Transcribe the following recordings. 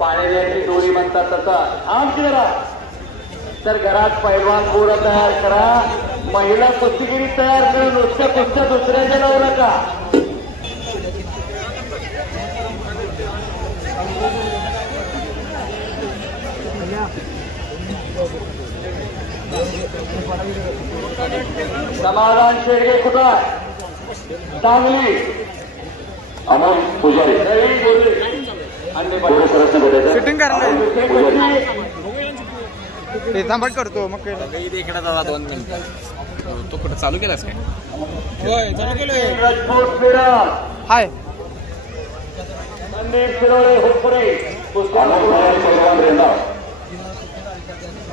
पाण्याची दोरी म्हणतात तसं आमची घरात तर घरात पैलवान पोरं तयार करा, महिला कुस्तीगिरी तयार करा, नुसत्या कुस्त्या दुसऱ्याच्या लावू नका. समाधान शेडगे कुठं चांगली अमोल पुजारी शूटिंग ते थांबट करतो मग इकडे दादा 2 मिनिटं तो कुठं चालू केलास काय? होय चालू केलोय. राजपूत फिरा हाय संदीप शिरोळे हुपरे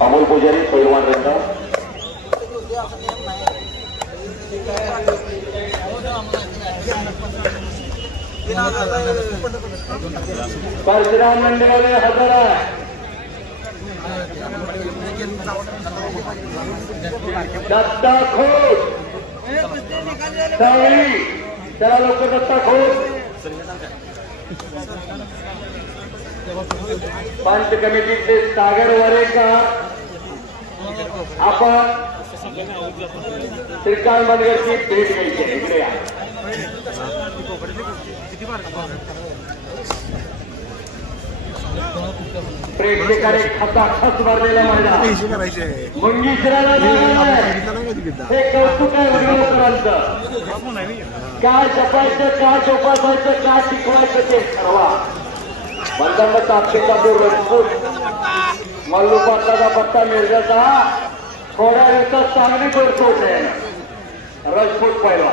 अमोल पुजारी पैलवान रेंदा परशुराम मंदिराने हजर आहे. दत्ता खोत सावळी त्याला लोक दत्ता खोत पंच कमिटीचे सागर वरेकर आपण श्रीकांत बनगरची भेट घ्यायची इकडे या. प्रेक्षकाने खचाखच भरलेला मैदान मुंगीशिराला हे कौतुक आहे वडगावकरांचं. काय जपायचं, काय जोपासायचं, काय शिकवायचं ते ठरवा. बंधन तापकेचा तो रजपूत मल्लू पाटलाचा पत्ता मिर्जाचा थोड्या दिवसात चांगली तोडतोड रजपूत पहिला